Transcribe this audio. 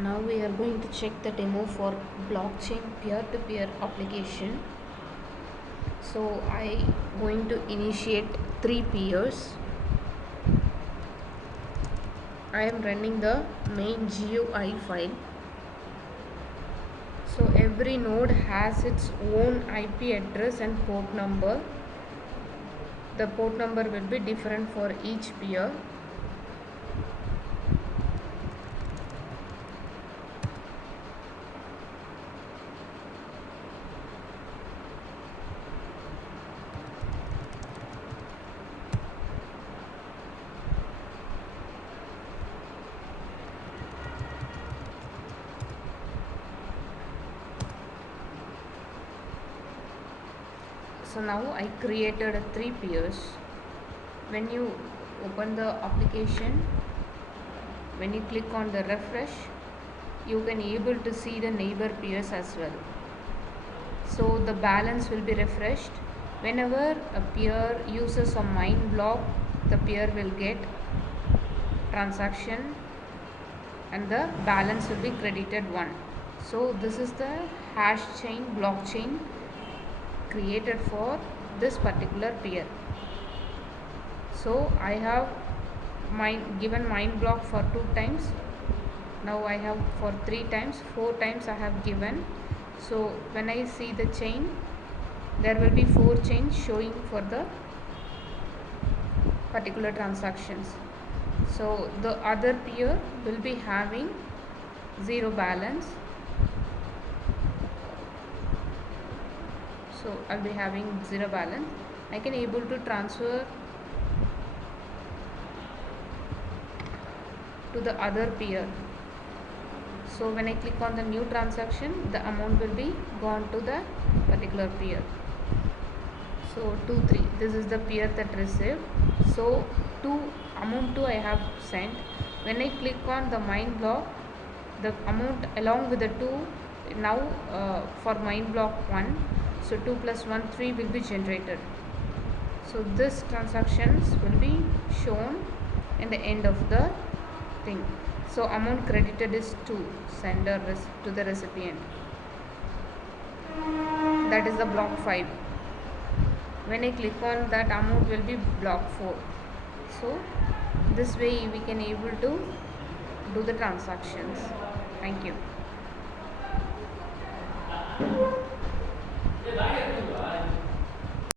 Now we are going to check the demo for blockchain peer-to-peer application. So I going to initiate 3 peers. I am running the main GUI file. So every node has its own IP address and port number. The port number will be different for each peer. So now I created 3 peers. When you open the application, when you click on the refresh, you can able to see the neighbor peers as well. So the balance will be refreshed. Whenever a peer uses a mine block, the peer will get transaction and the balance will be credited 1. So this is the hash chain blockchain created for this particular peer. So I have given mine block for 2 times. Now I have for 3 times, 4 times I have given. So when I see the chain, there will be 4 chains showing for the particular transactions. So the other peer will be having 0 balance. So I'll be having 0 balance. I can able to transfer to the other peer. So when I click on the new transaction, the amount will be gone to the particular peer. So 2 3, this is the peer that received. So amount 2 I have sent. When I click on the mine block, the amount along with the 2 now for mine block 1, so 2 plus 1 3 will be generated. So this transactions will be shown in the end of the thing. So amount credited is 2, sender to the recipient. That is the block 5. When I click on that, amount will be block 4. So this way we can able to do the transactions. Thank you.